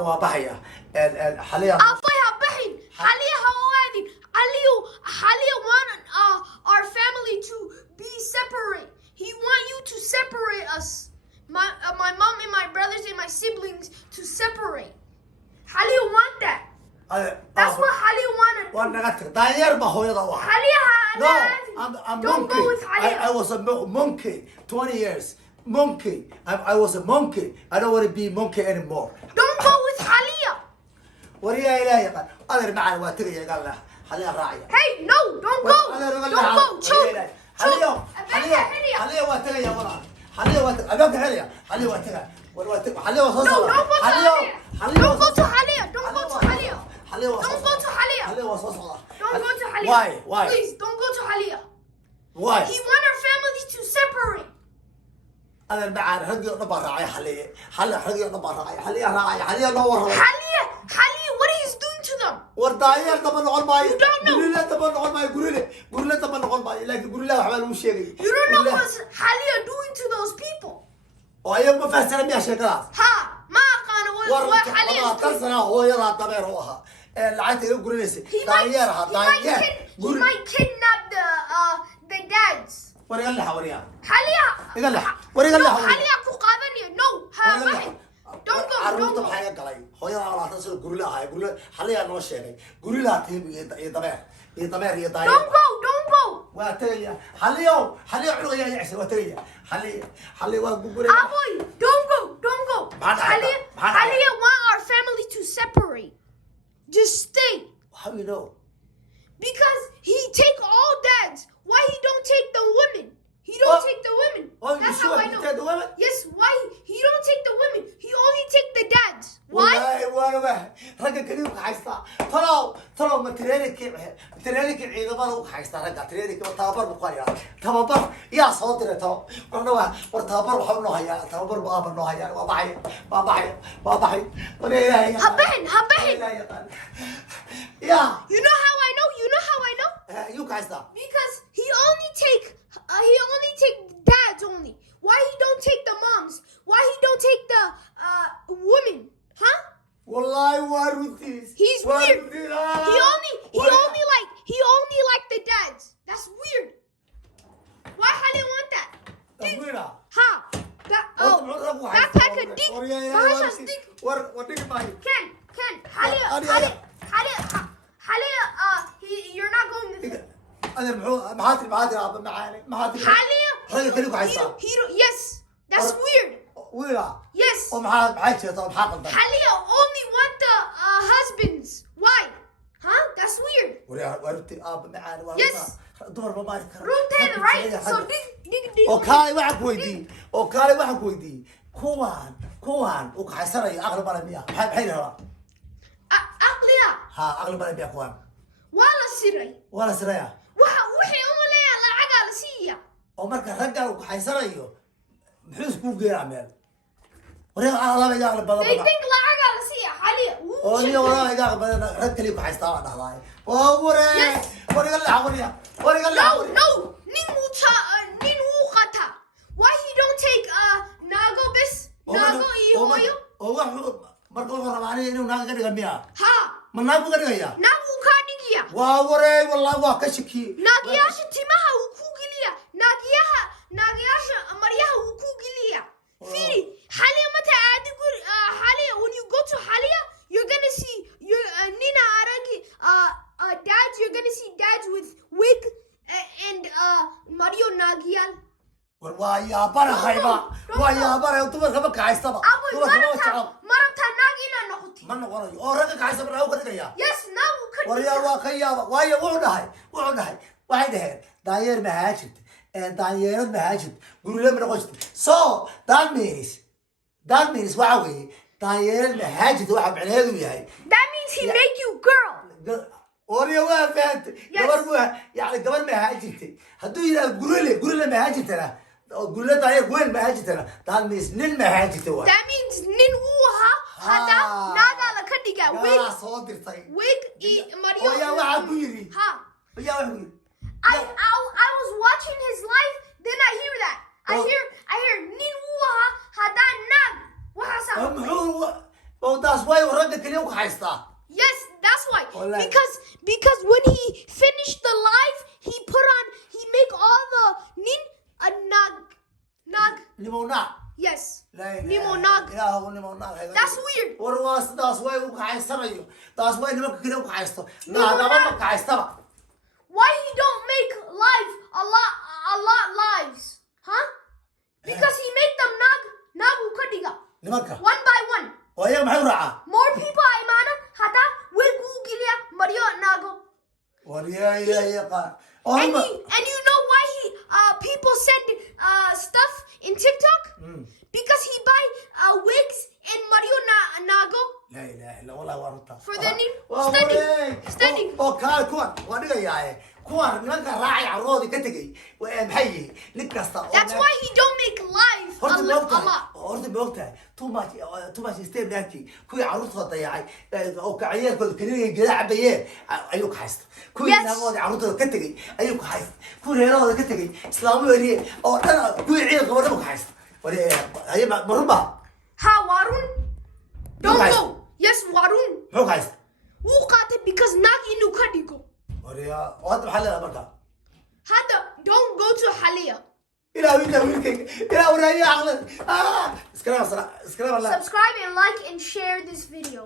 وابحيا حاليا أفيها بحين حاليا هواني حاليا want our family to be separate. He want you to separate us. My mom and my brothers and my siblings to separate. حاليا want that. That's what حاليا wanted. وانا قلت داير ما هو يضوح. حاليا No, I'm don't monkey. go with حاليا. I was a monkey 20 years. Monkey. I was a monkey. I don't want to be monkey anymore. Don't go with حاليا. وريا إلهي قال أنا معي واتري قال له حاليا راعية. Hey, no, don't go. Don't go. Choke. حاليا واتري يا ورا. حاليا واتري. أبغى حاليا. حاليا واتري. حاليا وصل. No, don't go to حاليا. Don't go to حاليا. Don't go to حاليا. حاليا وصل. Don't go to حاليا. حاليا وصل. Don't go to حاليا. Why? Please, don't go to حاليا. Why? He want our family to separate. أنا المعان حقي نبى راعي حاليا حقي نبى راعي حاليا نور حاليا what he's doing to them. ورداير تبى نقول ماي. You don't know. قولي له تبى نقول ماي قولي له تبى نقول ماي لكن قولي له حوالي وش شيء. You don't know what حاليا doing to those people. وأيام ما فسر مية شيء كلاس. ها ما قانون حاليا. والله ترسنا هو يرى تبير هوها. العيت يقول لي دايرها داير. He might kidnap the dads. وريال لها وريال. حاليا. يقول لها وريال لها. حاليا كقابني no ها ما. Don't go. عروض بحاجة قليل. هو يرى على أساس يقول لها يقول له حاليا نوش شيء. قولي لها تيم يدبر. Don't go. واتريا حاليا علوية يعسى واتريا حاليا وقولي. Aboy, don't go. حاليا want our family to separate. Just stay. How you know? Because he take all dads. Why he don't take the women? He don't take the women. Oh, that's you how sure I he know. take the women? Yes, why he don't take the women? He only take the dads. Why? والله رجع كريم حيستا ترى ما ترينك عيد بارو حيستا رجع ترينك تابر بقايا تابر يا صادر تاب ورتابر وحبنا هيا تابر بابنا هيا وضعي وريا هبهن يا You know how I know? you guys da Because he only take dads only. Why he don't take the moms? Why he don't take the women? Huh? والله واروتيس He's weird. He only like the dads. That's weird. Why Hali want that? Ha. That pack of dick. Mahasha's dick. Ken. Hali, you're not going to this. أنا معادي أبا معادي Halia, yes, that's weird. ولا Yes. ومعادي طب حاقد Halia only want the husbands. Why? Huh? That's weird. ورتي أبا معادي Yes. دور بمارك Rotate, right? So dig. وكالي واحد كويدي كوان وكحسري أغلب على مياه بحين هلا Aqliya. أغلب على مياه كوان Wala siray. سريا Wixii uma leeyahay lacaga la siiya. ومركز رجع وكحسري محوس كوجي عمل وريا على الله يجعل بدل They think lacaga la siiya Halia. وريا ولا يجعل بدل رجع لي وكحسري هذا هاي وريا No. Nin wuqata. Why he don't take Nago ihoyo? مركز رماني إنه ناقة دقميها Ha. من ناقة دقيا Nagu kanigiya. ووري والله واكشكي Nagiyasha timaha ukugiliya. Nagiyasha Mariyaha ukugiliya. Fili, Halia mata adigur Halia, when you go to Halia, you're gonna see your Nina Aragi dads, you're gonna see dads with wig and Mario Nagyal. ويا برا خيبة ويا برا وتبغى خبك عايزتها Marata Nagina Nohoti. من وراي أورك عايزة برا وكذا يا Yes, now وريا وخيا ويا وعدها وعدها داير مهاجد داير مهاجد قولوا لي من غشت so that means وعوي داير مهاجد واحد عليه وياي that means he make you girl. وريا وافنت قبل يعني قبل مهاجدتي هدول قولوا لي مهاجدتنا قول له داير وين مهاجدتنا that means نين مهاجدتوا That means nin wuha hada naga la kadiga wig Mario. ويا واحد بيري Ha. ويا واحد I was watching his life, then I hear that. I hear nin wuha hada nag. Wahasa. oo taas way ragga kaliya u haystaa Yes, that's why. Wallahi. Because when he finished the live, he make all the nin a nag. nimona Yes. la Nimo nag. ilaahu nimona That's weird. war waas taas way u haysanayo taas way nimanka kaliya u haysto naagaba ma haystaba Why he don't make live a lot lives? Huh? Because he make them nag ukadiga. nimanka One by one. oo ayaga maxay u raacaa More people are imanan hata will Google Mario nago. wariya qaar And you know why people send stuff in TikTok? Because he buy wigs and Mario Nago. la ilaha illa wallah warta For the new standing. oo ka kuwan waa dhigayaaye kuwan nimanka raacay caroodi ka tagay waa maxay nin kasta That's why he don't make live horta a moogtahay lot. horta moogtahay too much step naanti kuwii caruurtooda dayacay oo kaciyaalkooda kaniga geeda cabayeen ayuu ka haysta kuwii Yes. naagooda caruurtooda ka tegay ayuu ka haysta kuwii reerahooda ka tegay islaamu weliye oo dhan kuwii ciidanka wadaba ka haysta haye marunba Ha Warun? Don't guys. go. Yes, Warun. muxuu ka haysta Who got it because nag inu kadigo. wariya oo hadda maxaa leedahay marka Hada don't go to Halia. ilaa wiilkayga ilaa waraaya aqlan iskala Subscribe and like and share this video.